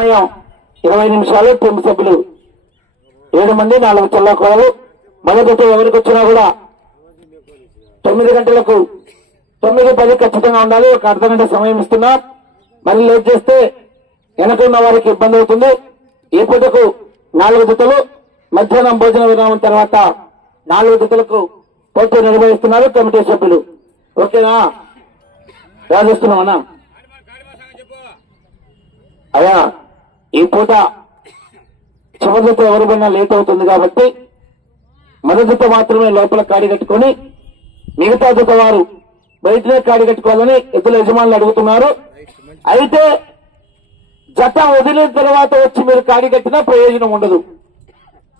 సమయం 20 నిమిషాలు. టీం సభ్యులు 7 మంది, 4 చెల్లకోడలు. మొదటి ఎవరికి వచ్చినా కూడా 9 గంటలకు 9:10 ఖచ్చితంగా ఉండాలి. ఒక అర్ధగంట సమయం ఇస్తున్నాం. మళ్ళీ లేట్ చేస్తే వెనకున్న వారికి ఇబ్బంది అవుతుంది. ఈ పూటకు 4 జతలు, మధ్యాహ్నం భోజన విరామం తర్వాత 4 జతలకు పోటీ నిర్వహిస్తున్నారు కమిటీ సభ్యులు. ఓకేనా? రాజేస్తున్నామన్నా అయ్యా. ఈ పూట చివరి జత ఎవరికైనా లేట్ అవుతుంది కాబట్టి మొదటి జత మాత్రమే లోపల కాడి కట్టుకొని మిగతా జత వారు బయటనే కాడి కట్టుకోవాలని ఎద్దుల యజమానులు అడుగుతున్నారు. అయితే జత వదిలిన తర్వాత వచ్చి మీరు కాడి కట్టినా ప్రయోజనం ఉండదు.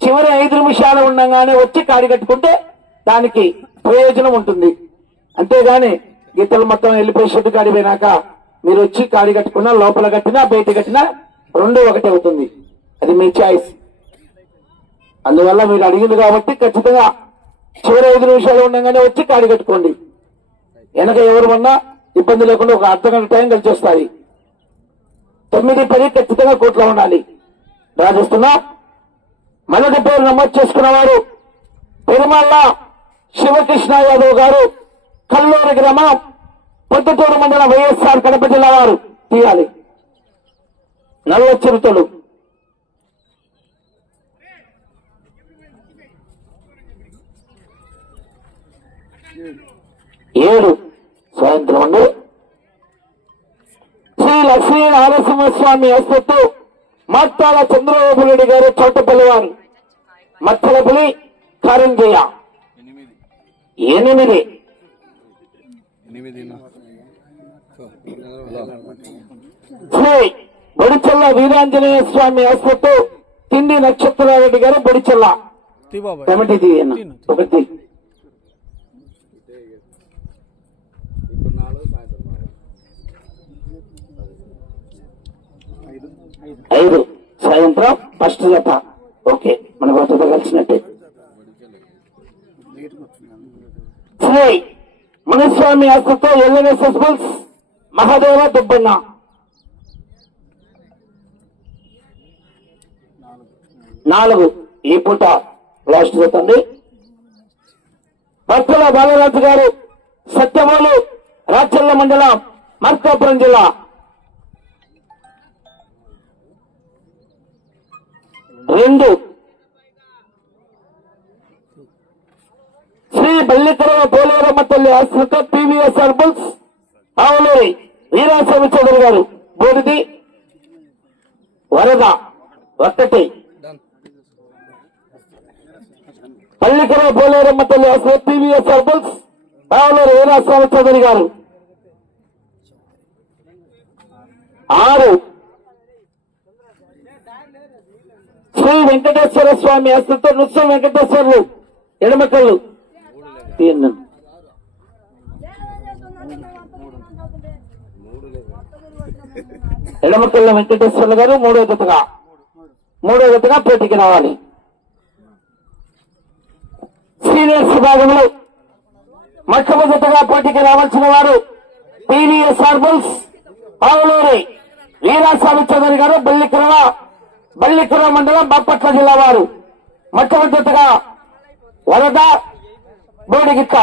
చివరి 5 నిమిషాలు ఉండగానే వచ్చి కాడి కట్టుకుంటే దానికి ప్రయోజనం ఉంటుంది. అంతేగాని గీతలు మొత్తం వెళ్ళిపోయి షెడ్డు కాడి పోయినాక మీరు వచ్చి కాడి కట్టుకున్నా, లోపల కట్టినా బయట కట్టినా 2 ఒకటే అవుతుంది. అది మీ చాయిస్. అందువల్ల మీరు అడిగింది కాబట్టి ఖచ్చితంగా చివరి 5 నిమిషాలు ఉండగానే వచ్చి కాడి కట్టుకోండి. వెనక ఎవరు ఉన్నా ఇబ్బంది లేకుండా ఒక అర్ధగంట టైం కలిసి వస్తాయి. 9:10 ఖచ్చితంగా కోట్లో ఉండాలి. రాజేస్తున్నా మొదటి పేరు నమోదు చేసుకున్న వారు పెరుమల్ల శివకృష్ణ యాదవ్ గారు, కల్లూరు గ్రామం, పొద్దుటూరు మండలం, వైఎస్ఆర్ కడప జిల్లా వారు. తీయాలి నల్ల చిరుతలు. 7 సాయంత్రం అండి. శ్రీ లక్ష్మీ నారసింహస్వామి ఆసుపత్రి మత్తాల చంద్రబాబు రెడ్డి గారు, చోటపల్లి వారు. మత్తలపల్లి కారంజయ్య 8. శ్రీ బొడిచెల్ల వీరాంజనేయ స్వామి ఆసుపత్రి తిండి నక్షత్రారెడ్డి గారు, బొడిచెల్ల. కమిటీ తీయన్న ఒకటి. 5 సాయంత్రం ఫస్ట్ జత. ఓకే, మనకు జత కలిసినట్టే. శ్రీ మునిస్వామి ఆసుతో ఎల్ఎన్ఎస్ఎస్ బుల్స్ మహాదేవ దుబ్బన్న 4. ఈ పూట లాస్ట్ జత అండి. భక్తుల బాలరాజు గారు, సత్యమూలు, రాచల్ల మండలం, మార్కాపురం జిల్లా. 2. శ్రీ బల్లికరవ పోలేరమ్మ తల్లి ఆశ్రిత పివిఎస్ఆర్ బుల్స్ ఆవులూరి వీరాస్వామి చౌదరి గారు, బోడిది వరద 1. పల్లికరవ పోలేరమ్మ తల్లి ఆశ్రిత పివిఎస్ఆర్ బుల్స్ ఆవులూరి వీరాస్వామి చౌదరి గారు. 6. శ్రీ వెంకటేశ్వర స్వామి ఆశ్రిత నృత్య వెంకటేశ్వర్లు ఎడమకల్లు. ఎడమకల్లు వెంకటేశ్వర్లు గారు 3వ జతగా పోటీకి రావాలి. సీనియర్స్ విభాగంలో మొట్టమ జతగా పోటీకి రావాల్సిన వారు పివిఎస్ఆర్ బుల్స్ ఆవులూరి వీరాస్వామి చౌదరి గారు, బల్లికర మండలం, బాపట్ల జిల్లా వారు. మొట్టమొదటిగా వరద బోడిగిక్క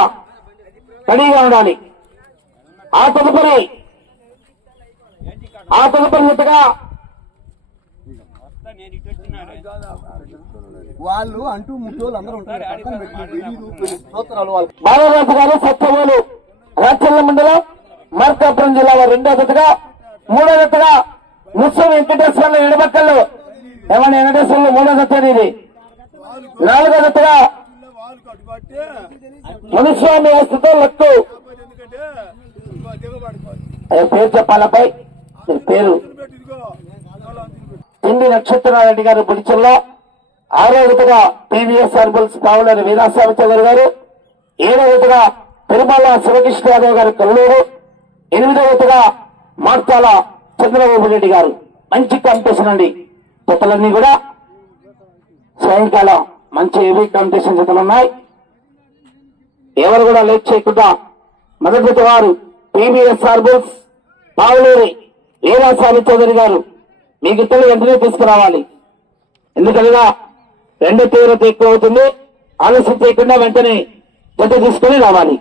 రెడీగా ఉండాలి. ఆ తదుపరి జతగా వాళ్ళు అంటూ ముట్టోళ్ళు అందరూ ఉంటారు. బాలరాజు గారు, సత్యమూలు, రాచల్ల మండలం, మార్కాపురం జిల్లా వారు 2వ జతగా. 3వ జతగా ముస్లిం వెంకటేశ్వర్లు ఎడమక్కల్లో ఏమన్నా వెంకటేశ్వర్లు 3వ జత. ఇది 4వ జతగా మునిస్వామి ఆస్తుతో లక్కు. పేరు చెప్పాలపై పేరు తిండి నక్షత్రారెడ్డి గారు, బుడిచెల్ల. 6వ జతగా పివిఎస్ఆర్ బుల్స్ పావులూరి వీరాస్వామి చౌదరి గారు. 7వ జతగా పెరుమల్ల శివకృష్ణ యాదవ్ గారు, కల్లూరు. 8వ జతగా మార్తాల చంద్రబాబు రెడ్డి గారు. మంచి కాంపిటీషన్ అండి. జతలన్నీ కూడా సాయంకాలం మంచి హెవీ కాంపిటీషన్ జతలు ఉన్నాయి. ఎవరు కూడా లేట్ చేయకుండా మొదటి జత వారు పివిఎస్ఆర్ బుల్స్ పావులూరి వీరాస్వామి చౌదరి గారు మీ గిత్తలు వెంటనే తీసుకురావాలి. ఎందుకనగా ఎండ తీవ్రత ఎక్కువ అవుతుంది. ఆలస్యం చేయకుండా వెంటనే జత తీసుకొని రావాలి.